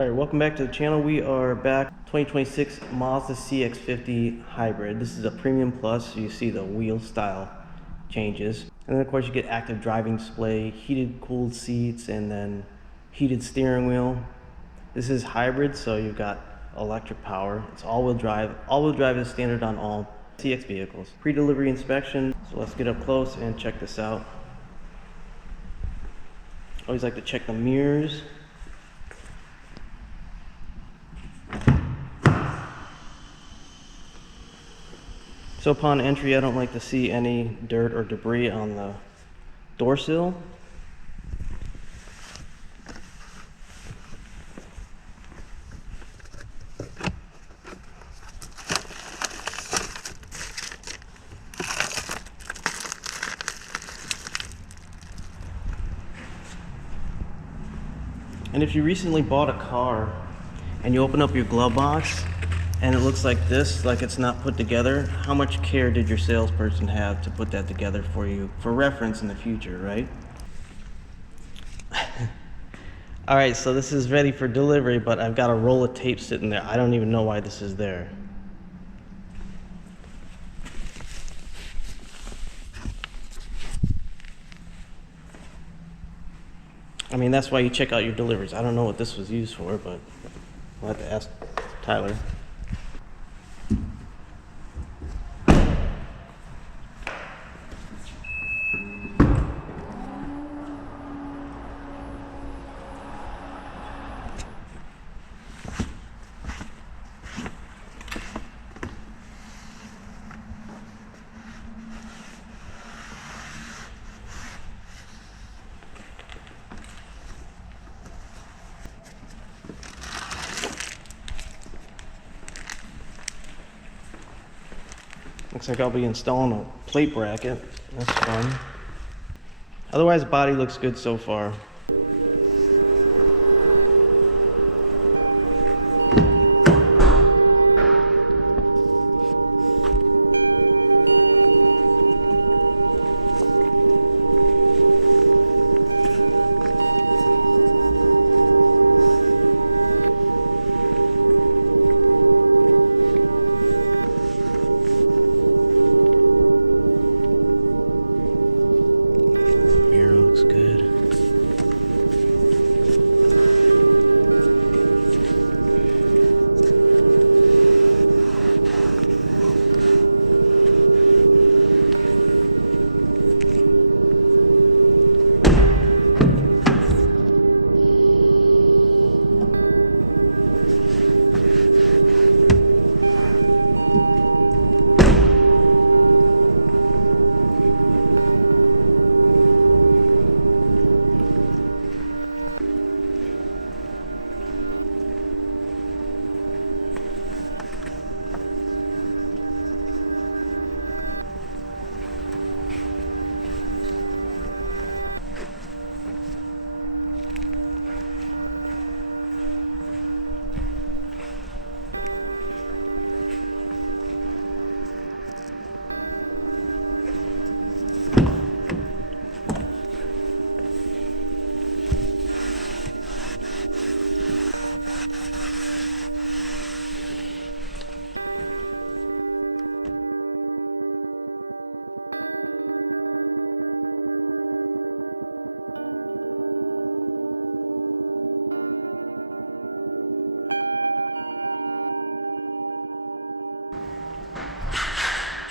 Alright, welcome back to the channel. We are back 2026 Mazda CX-50 Hybrid. This is a Premium Plus, so you see the wheel style changes. And then of course you get active driving display, heated cooled seats, and then heated steering wheel. This is hybrid, so you've got electric power. It's all-wheel drive. All-wheel drive is standard on all CX vehicles. Pre-delivery inspection, so let's get up close and check this out. Always like to check the mirrors. So upon entry, I don't like to see any dirt or debris on the door sill. And if you recently bought a car and you open up your glove box and it looks like this, like it's not put together, how much care did your salesperson have to put that together for you for reference in the future, right? All right, so this is ready for delivery, but I've got a roll of tape sitting there. I don't even know why this is there. I mean, that's why you check out your deliveries. I don't know what this was used for, but we'll have to ask Tyler. Looks like I'll be installing a plate bracket. That's fun. Otherwise, body looks good so far.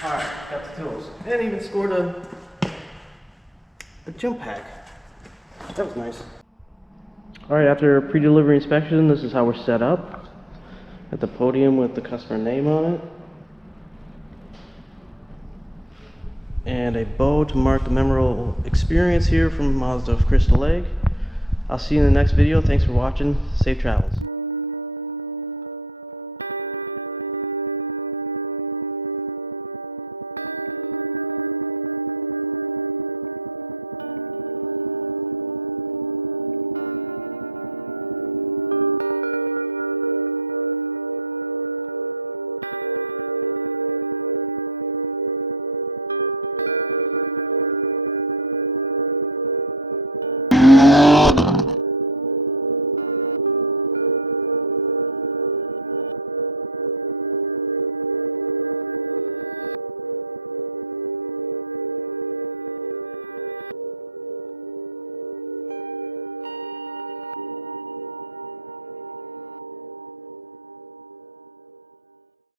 Alright, got the tools. And even scored a jump pack. That was nice. Alright, after pre-delivery inspection, this is how we're set up. At the podium with the customer name on it. And a bow to mark the memorable experience here from Mazda of Crystal Lake. I'll see you in the next video. Thanks for watching. Safe travels.